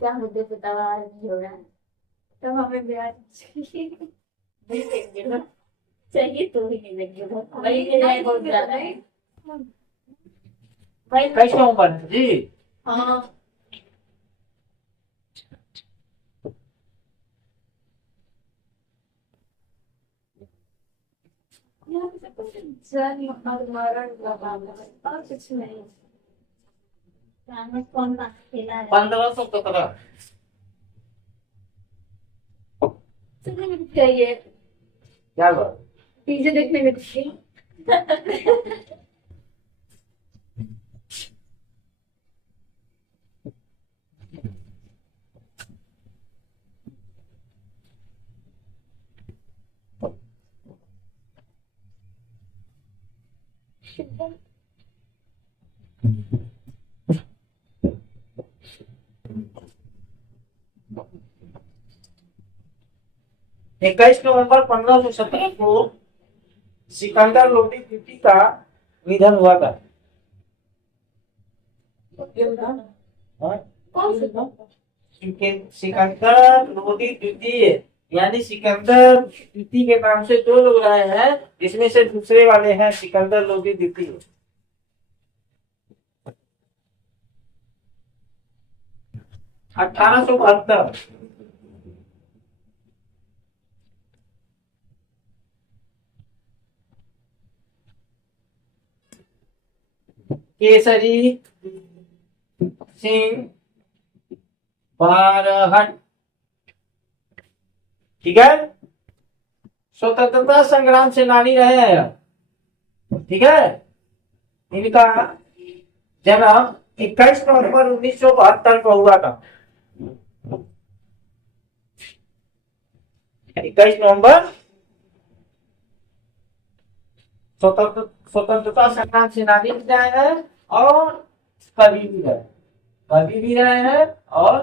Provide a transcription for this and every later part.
क्या मुझे तो तबाह नहीं हो रहा है। तो हमें ब्याज चाहिए। नहीं देंगे ना। चाहिए तो भी नहीं देंगे वो। वही ले रहे बहुत ज्यादा है। वही कैसे हो बन जी। हाँ। सर मरण लगा और कुछ नहीं। कौन सा खेला है। 1500 तो करा। चाहिए। क्या बात। पीछे देखने में खुशी। इक्कीस नवंबर 1517 को सिकंदर लोदी द्वितीय का निधन हुआ था। हाँ? कौन सा। सिकंदर लोदी द्वितीय यानी सिकंदर द्वितीय के नाम से दो लोग रहे हैं, जिसमें से दूसरे वाले हैं सिकंदर लोदी द्वितीय। 1872। केसरी सिंह बारहट। ठीक है। स्वतंत्रता संग्राम सेनानी रहे हैं। ठीक है। इनका जन्म 21 नवंबर 1972 को हुआ था। 21 नवंबर। स्वतंत्रता संग्राम सेनानी भी रहे हैं और कवि भी रहे। कवि भी रहे हैं और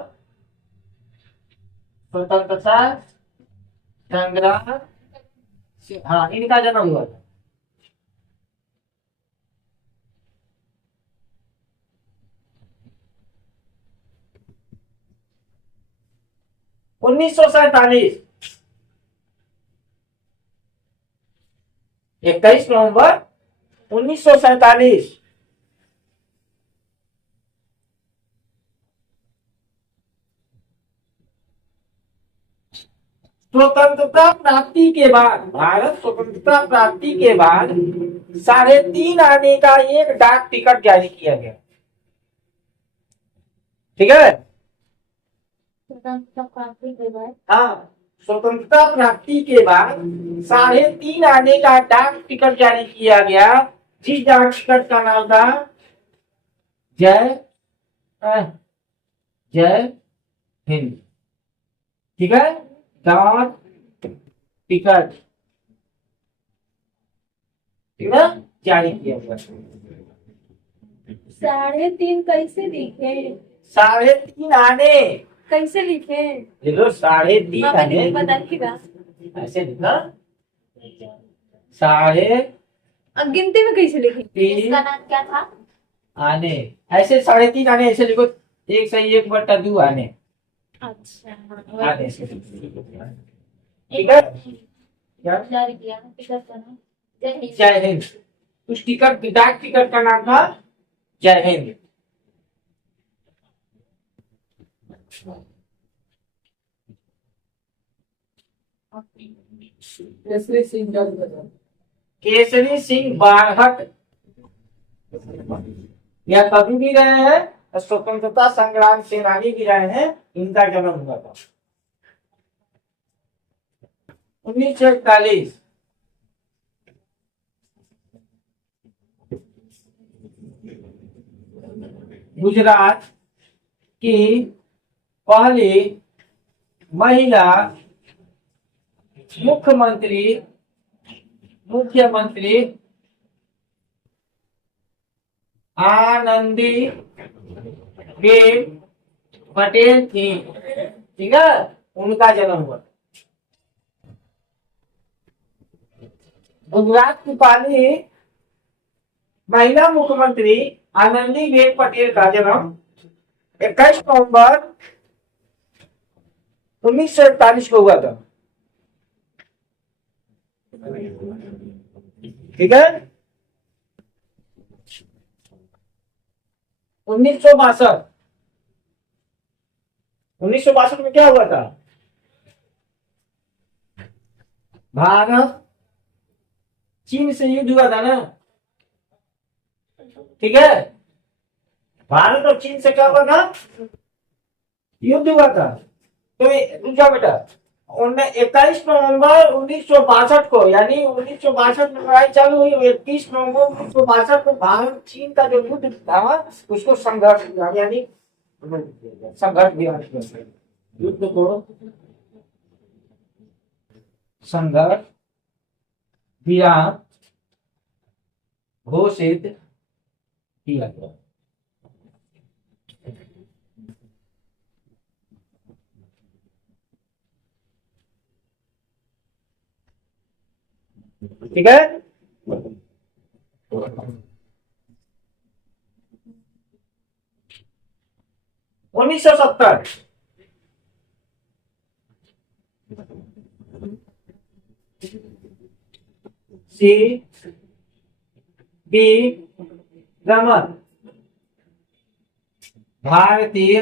स्वतंत्रता संग्राम हाँ इनका जन्म हुआ था। 1947। 21 नवंबर 1947। स्वतंत्रता प्राप्ति के बाद भारत स्वतंत्रता प्राप्ति के बाद 3.5 आने का एक डाक टिकट जारी किया गया। ठीक है। स्वतंत्रता प्राप्ति के बाद। हाँ। स्वतंत्रता प्राप्ति के बाद 3.5 आने का डाक टिकट जारी किया गया, जिस डाक टिकट का नाम था जय जय हिंद। ठीक है। डाक टिकट ठीक है जारी किया गया। 3.5 कैसे लिखे। 3.5 आने कैसे लिखे। देखो 3.5 आने बताइएगा। ऐसे लिखना। साढ़े अब गिनती में कैसे लिखे। तीन इसका नाम क्या था। आने ऐसे 3.5 आने ऐसे लिखो। 1/1/2 आने अच्छा आने से। ठीक है। क्या जारी किया टिकट का नाम जय हिंद। जय हिंद। उस टिकट डाक टिकट का नाम था जय हिंद। केसरी सिंह केसरी सिंह बारहट या कवि भी रहे हैं और स्वतंत्रता संग्राम सेनानी भी रहे हैं। इनका जन्म हुआ था 1941। गुजरात की पहली महिला मुख्यमंत्री मुख्यमंत्री आनंदी बेन पटेल थी। ठीक है। उनका जन्म हुआ। गुजरात की पहली महिला मुख्यमंत्री आनंदी बेन पटेल का जन्म 21 नवंबर 1948 को हुआ था। ठीक है। 1962 1962 में क्या हुआ था? भारत चीन से युद्ध हुआ था ना। ठीक है। भारत और चीन से क्या हुआ था? युद्ध हुआ था। तो रुक जाओ बेटा। 21 नवंबर 1962 को, यानी 1962 में लड़ाई चालू हुई। 21 नवंबर 1962 को भारत चीन का जो युद्ध था उसको संघर्ष, यानी संघर्ष विराम, युद्ध को संघर्ष विराम घोषित किया गया। ठीक है। 1970 सी बी रमन भारतीय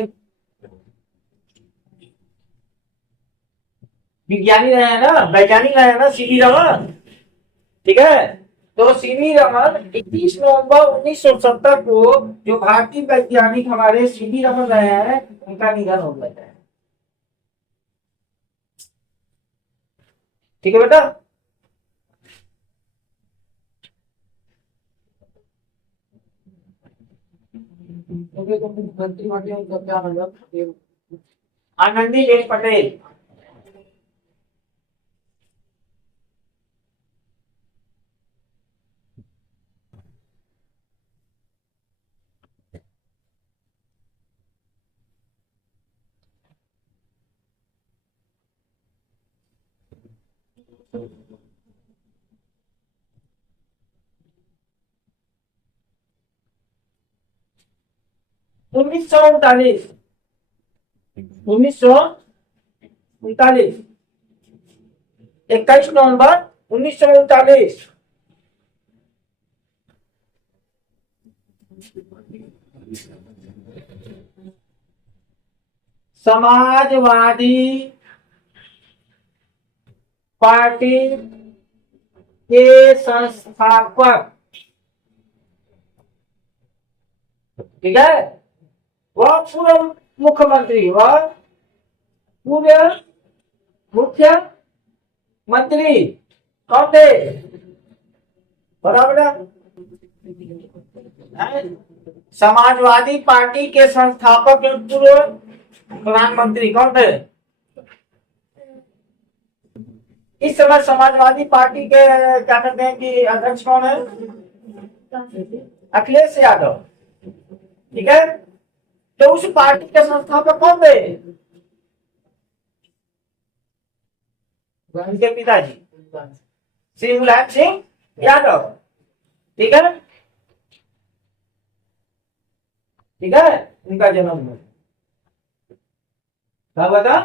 विज्ञानी रहे हैं ना, वैज्ञानिक रहे हैं ना सी वी रमन। ठीक है। तो सी वी रमन 21 नवंबर 1970 को जो भारतीय वैज्ञानिक हमारे सी वी रमन रहे हैं उनका निधन हो गया है। ठीक है बेटा। आनंदीबेन पटेल। उन्नीस सौ उनतालीस 21 नवंबर 1939। समाजवादी पार्टी के संस्थापक, ठीक है, वह पूर्व मुख्यमंत्री, वह पूर्व मुख्यमंत्री कौन थे? बराबर। समाजवादी पार्टी के संस्थापक एवं पूर्व प्रधानमंत्री कौन थे? इस समय समाजवादी पार्टी के क्या कहते हैं कि अध्यक्ष कौन है? अखिलेश यादव। ठीक है। तो उस पार्टी के संस्थापक कौन थे? उनके पिताजी श्री मुलायम सिंह यादव। ठीक है। ठीक है। उनका जन्म हुआ क्या हुआ था?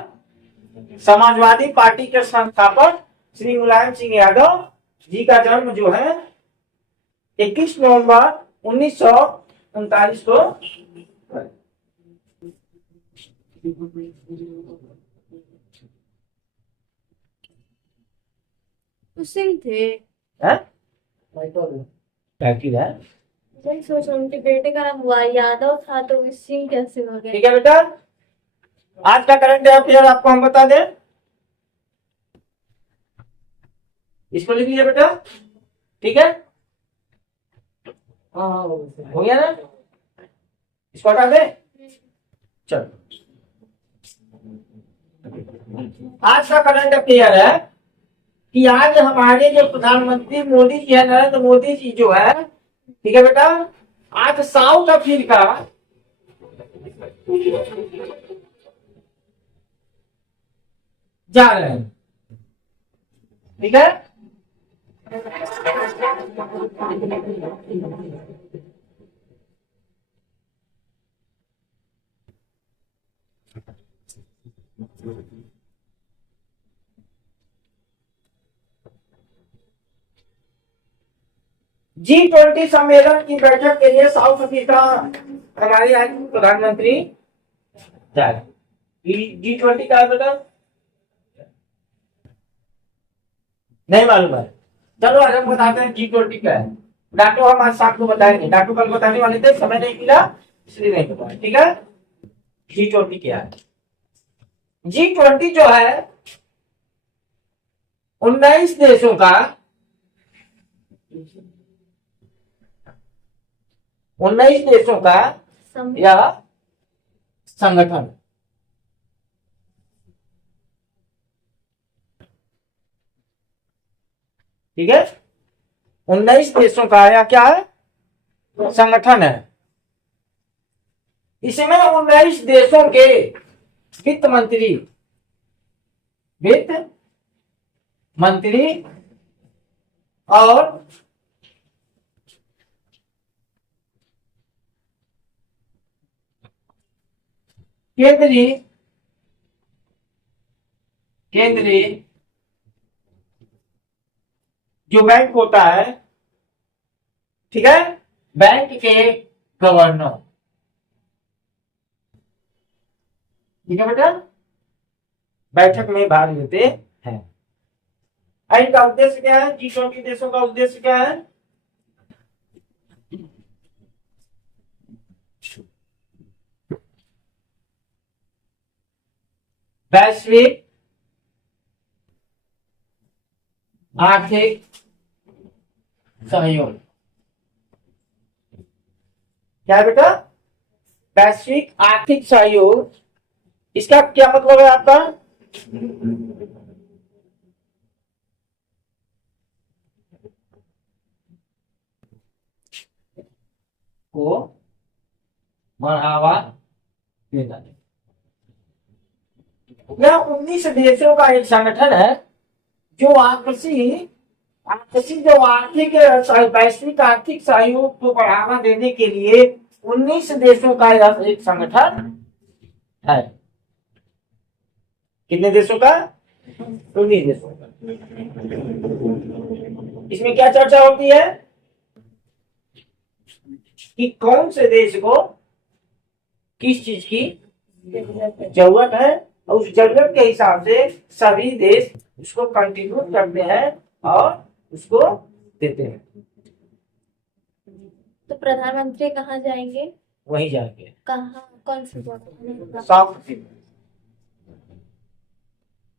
समाजवादी पार्टी के संस्थापक श्री मुलायम सिंह यादव जी का जन्म जो है 21 नवंबर 1939 को। सिंह थे। क्या की है? वही सोच रहा हूँ, उनके बेटे का नाम हुआ यादव था तो सिंह कैसे हो गए? ठीक है बेटा। आज का करंट अफेयर आपको हम बता दें, इसको लिख लिया बेटा। ठीक है। हाँ हो गया ना, इसको हटा दे। चलो आज का करंट अफेयर है कि आज हमारे जो प्रधानमंत्री मोदी जी है, नरेंद्र मोदी जी जो है, ठीक है बेटा, आज साउथ अफ्रीका जा रहे हैं। ठीक है। G20 सम्मेलन की बैठक के लिए साउथ अफ्रीका हमारे आज प्रधानमंत्री जाए। G20 का बेटा नहीं मालूम है। चलो आज हम बताते हैं G20 क्या है। डाटू हम आज शाम को बताएंगे, डाटू कल बताने वाले थे, समय नहीं मिला इसलिए नहीं बताया। ठीक है, G20 क्या है? G20 जो है 19 देशों का 19 देशों का या संगठन। ठीक है, 19 देशों का या क्या है? संगठन है। इसमें 19 देशों के वित्त मंत्री और केंद्रीय जो बैंक होता है, ठीक है, बैंक के गवर्नर। ठीक है बेटा, बैठक में भाग लेते हैं। इनका उद्देश्य क्या है? G20 देशों का उद्देश्य क्या है? वैश्विक आर्थिक सहयोग। क्या है बेटा? वैश्विक आर्थिक सहयोग। इसका क्या मतलब है आपका? को बढ़ावा देना। यह 19 देशों का एक संगठन है जो आपसी जो आर्थिक वैश्विक आर्थिक सहयोग को बढ़ावा देने के लिए 19 देशों का यह एक संगठन है। कितने देशों का? 19 देशों का। इसमें क्या चर्चा होती है कि कौन से देश को किस चीज की जरूरत है और उस जरूरत के हिसाब से सभी देश उसको कंट्रीब्यूट करते हैं और उसको देते हैं। तो प्रधानमंत्री कहाँ जाएंगे? वहीं जाएंगे। कहाँ? कौन सी जगह? South Africa.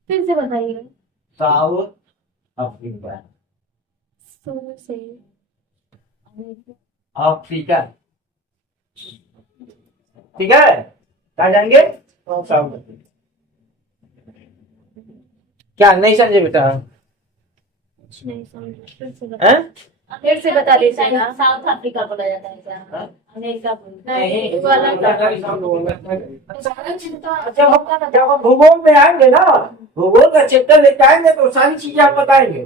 फिर से बताइए। South Africa. शुरू से अफ्रीका। ठीक है, कहाँ जाएंगे? South Africa. क्या नहीं समझे बेटा? नहीं समझ। हैं? फिर से बता दीजिए। साउथ अफ्रीका बोला जाता है क्या? अमेरिका नहीं, वाला जब हम भूगोल में आएंगे ना, भूगोल का चैप्टर लेके आएंगे तो सारी चीजें आप बताएंगे।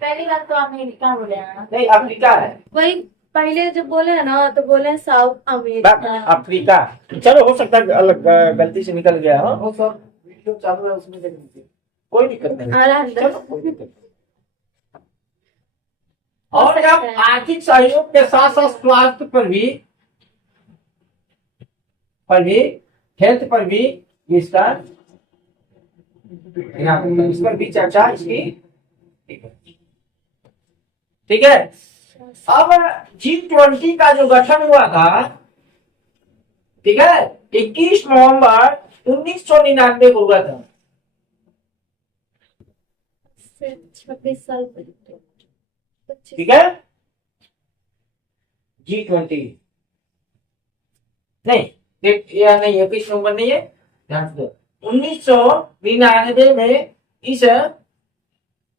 पहली बात तो अमेरिका बोले हैं। नहीं, अफ्रीका है। वही पहले जब बोले हैं ना तो बोले साउथ अमेरिका। अफ्रीका। चलो, हो सकता है अलग गलती से निकल गया हो। वो सब वीडियो चालू है, उसमें देख लीजिए, कोई दिक्कत नहीं। चलो, कोई दिक्कत नहीं। और जब आर्थिक सहयोग के साथ साथ स्वास्थ्य पर भी हेल्थ पर भी इसका इस पर भी चर्चा इसकी। ठीक है, अब G20 का जो गठन हुआ था, ठीक है, 21 नवंबर 1999 को हुआ था। 26 साल पहले। ठीक है, G20 नहीं, यह नहीं है, 21 नवंबर नहीं है, ध्यान से। 1999 में इस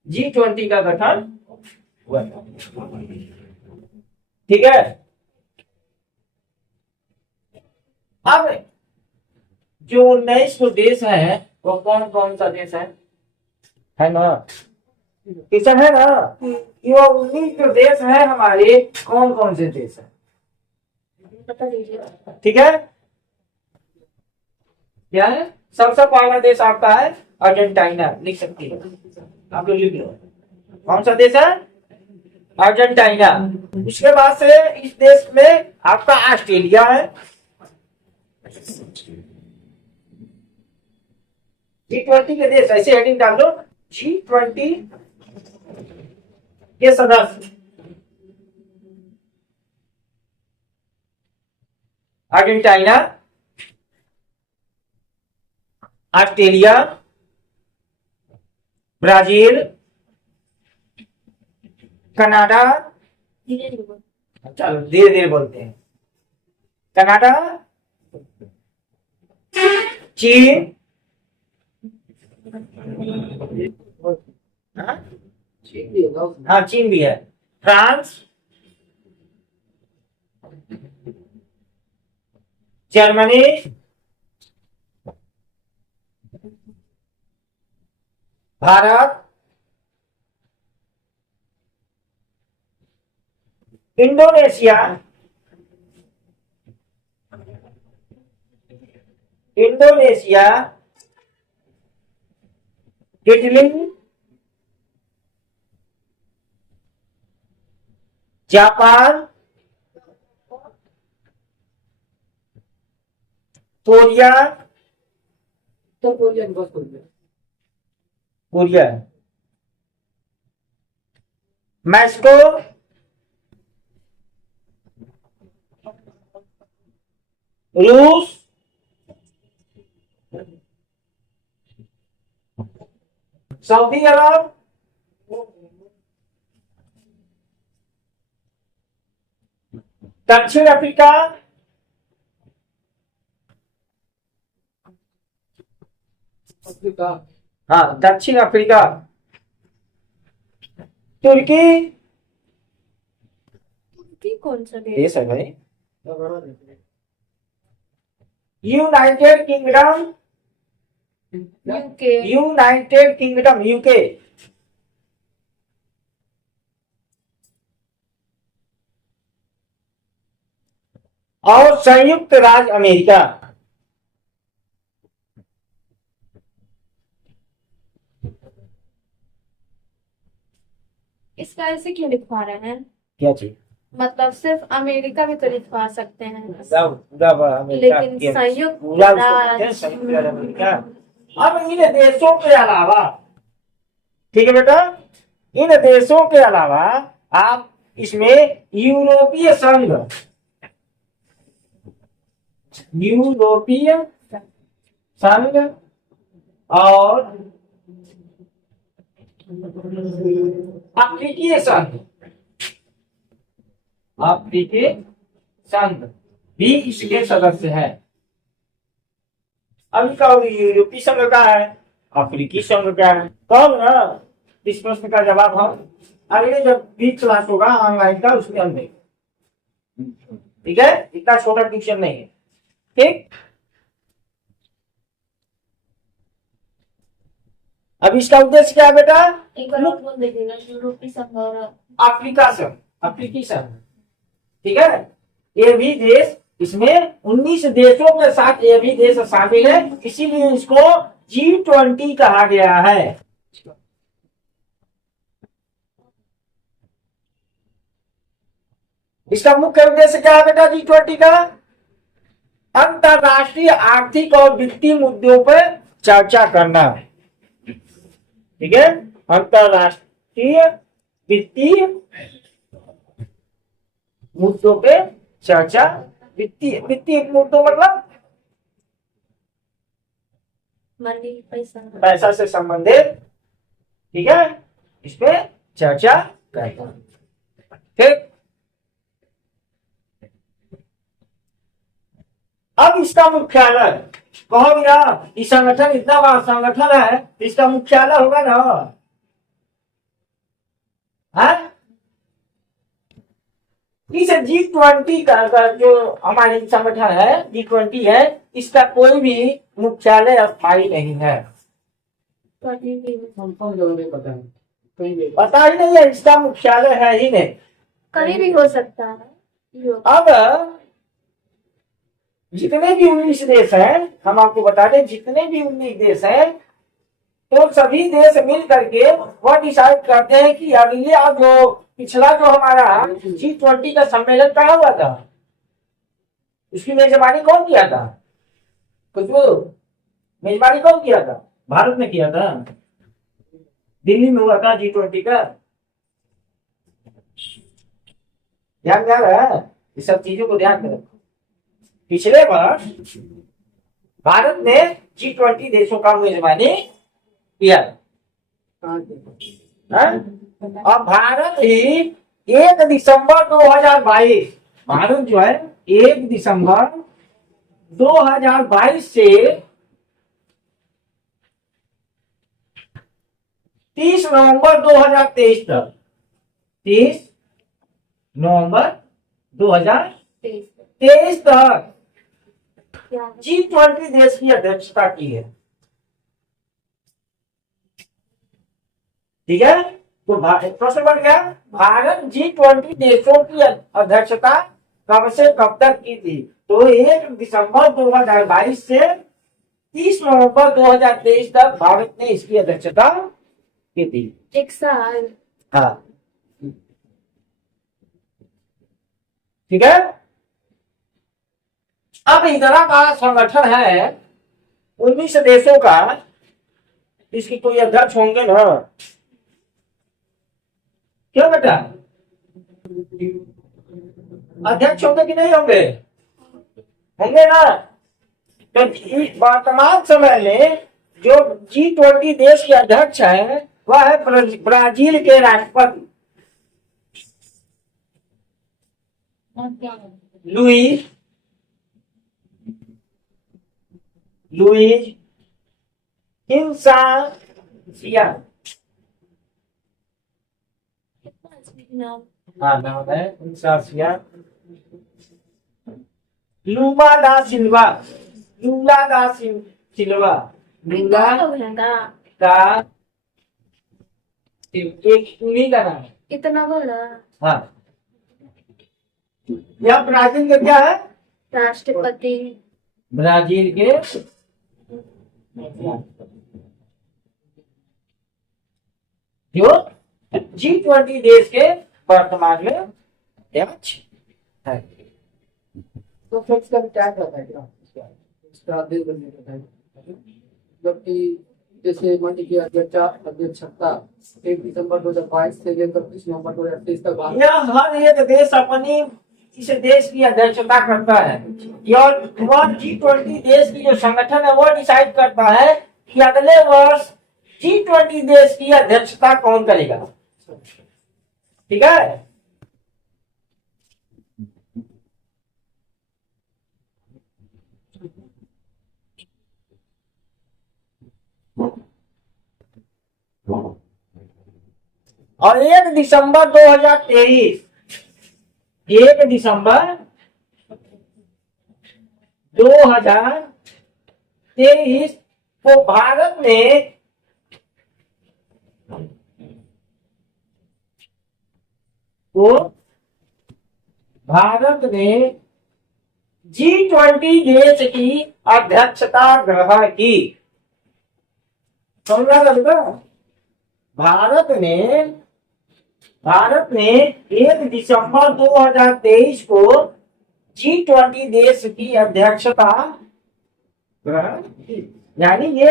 G20 का गठन हुआ था। ठीक है, अब जो 19 देश है वो कौन कौन सा देश है ना? किशन है ना? ये 19 जो देश है हमारे, कौन कौन से देश है बता दीजिए। ठीक है, क्या है? सबसे पहला देश आपका है अर्जेंटीना। लिख सकती है, आप लोग लिख लो। कौन सा देश है? अर्जेंटीना। उसके बाद से इस देश में आपका ऑस्ट्रेलिया है। G20 के देश, ऐसे हेडिंग डाल दो, G20 के सदस्य अर्जेंटीना, ऑस्ट्रेलिया, ब्राजील, कनाडा, धीरे धीरे बोल। चलो धीरे धीरे बोलते हैं, कनाडा, चीन, हाँ हाँ, चीन भी है, France, Germany, Bharat, Indonesia, Indonesia, Italy, Japan, Korea, तो कोरियन बस कोरियन कोरिया, मैक्सिको, रूस, सऊदी अरब, दक्षिण अफ्रीका, अफ्रीका हाँ दक्षिण अफ्रीका, तुर्की, कि कौन सा देश? देश है भाई, का बड़ा देश है। United kingdom, UK, United kingdom UK, और संयुक्त राज्य अमेरिका। इसका ऐसे क्यों लिखवा रहे हैं? क्या चीज? मतलब सिर्फ अमेरिका भी तो लिखवा सकते हैं, पूरा अमेरिका, लेकिन संयुक्त पूरा उसको कहते हैं राज्य। संयुक्त राज्य अमेरिका। अब इन देशों के अलावा, ठीक है बेटा, इन देशों के अलावा आप इसमें यूरोपीय संघ, यूरोपीय संघ और अफ्रीकी संघ, अफ्रीकी संघ भी इसके सदस्य है। अब इसका यूरोपीय संघ का है, अफ्रीकी संघ का है। कब ना इस प्रश्न का जवाब हम अगले जब भी क्लास होगा ऑनलाइन का उसमें हम देंगे, ठीक है? इतना छोटा ट्यूशन नहीं है, ठीक? अब इसका उद्देश्य क्या है बेटा? एक बार और बोल दीजिएगा, यूरोपीय संघ और अफ्रीका संघ, अफ्रीकी संघ, ठीक है? ये भी देश, इसमें 19 देशों के साथ ये भी देश शामिल है, इसीलिए इसको G20 कहा गया है। इसका मुख्य उद्देश्य क्या है बेटा G20 का? अंतरराष्ट्रीय आर्थिक और वित्तीय मुद्दों पर चर्चा करना, ठीक है? अंतरराष्ट्रीय वित्तीय मुद्दों पे चर्चा, वित्तीय वित्तीय मुद्दों मतलब मनी, पैसा। पैसा से संबंधित, ठीक है? इस पे चर्चा करता है, ठीक? अब इसका मुख्यालय कहो भैया, इस संगठन इतना बड़ा संगठन है, इसका मुख्यालय होगा ना, है? इस G20 का जो हमारे संगठन है, G20 है, इसका कोई भी मुख्यालय स्थायी नहीं है। कौन जगह नहीं पता है, कहीं भी पता ही नहीं है, इसका मुख्यालय है ही नहीं। कहीं भी हो सकता है। अब जितने भी 19 देश हैं, हम आपको बता दें, जितने भी 19 देश हैं, तो सभी देश मिल करके वह डिसाइड करते हैं कि अगले अब जो पिछला जो हमारा G20 का सम्मेलन कहाँ हुआ था, उसकी मेजबानी कौन किया था? कुछ मेजबानी कौन किया था? भारत ने किया था। दिल्ली में हुआ था G20 का। ध्यान में आ रहा है? इस सब चीजों को ध्यान में रखो। पिछले वर्ष भारत ने G20 देशों का मेजबानी किया। कहाँ के? हाँ? और भारत ही 1 दिसंबर 2022, भारत जो है 1 दिसंबर 2022 से 30 नवंबर 2023 तक, 30 नवंबर 2023 तक G20 देश की अध्यक्षता की है। ठीक है, तो प्रश्न बन गया, भारत G20 देशों की अध्यक्षता कब से कब तक की थी? तो 1 दिसंबर 2022 से 30 नवंबर 2023 तक भारत ने इसकी अध्यक्षता की थी। एक साल। हाँ, ठीक है। अब इतना बड़ा संगठन है 19 देशों का, इसकी कोई अध्यक्ष होंगे ना? क्यों बेटा, अध्यक्ष होंगे कि नहीं होंगे? होंगे ना। तो वर्तमान समय में जो G20 देश के अध्यक्ष है वह है ब्राजील के राष्ट्रपति लुईज इनासिया। हाँ, नाम है इनासिया लुला दा सिल्वा। लुला दा सिल्वा। लुला का एक उन्हीं का नाम है। इतना बड़ा हाँ, यह ब्राजील के क्या है? राष्ट्रपति। ब्राजील के जो G20 देश के वर्तमान में अध्यक्ष है। तो फ्रेंड्स का भी टैग रहता है क्या? इसका अध्यक्ष बनने का टाइम, जबकि जैसे मान लीजिए अध्यक्षता 1 दिसंबर 2022 से लेकर 30 नवंबर 2023 तक भारत। यह हर एक देश अपनी इस देश की अध्यक्षता करता है। और वह G20 देश की जो संगठन है वो डिसाइड करता है कि अगले वर्ष G20 देश की अध्यक्षता कौन करेगा। ठीक है, और 1 दिसंबर 2023, 1 दिसंबर 2023 को भारत ने G20 देश की अध्यक्षता ग्रहण की। समझा लगता? भारत ने 1 दिसंबर 2023 को G20 देश की अध्यक्षता ग्रहण की। यानी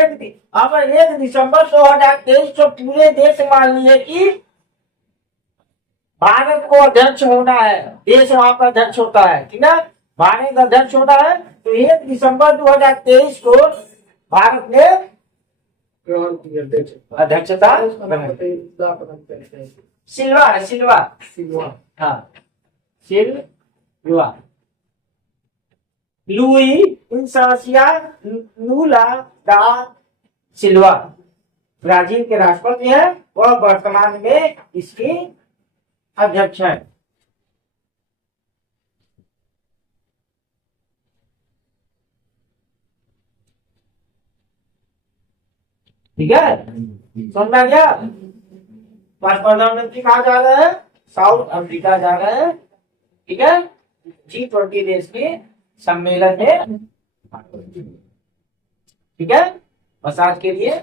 अब 1 दिसंबर 2023 को पूरे देश मान लिए कि भारत को अध्यक्ष होना है। देश वहां पर अध्यक्ष होता है, ठीक है, भारत अध्यक्ष होता है। तो 1 दिसंबर 2023 को भारत ने ग्रहण की अध्यक्षता सिल्वा है, सिल्वा। हाँ, सिल्वा। लुई इनासिया लुला दा सिल्वा ब्राजील के राष्ट्रपति हैं और वर्तमान में इसके अध्यक्ष हैं। ठीक है, समझा गया? प्रधानमंत्री कहाँ जा रहे हैं? साउथ अफ्रीका जा रहे हैं। ठीक है, G20 देश के सम्मेलन में। ठीक है, बस आज के लिए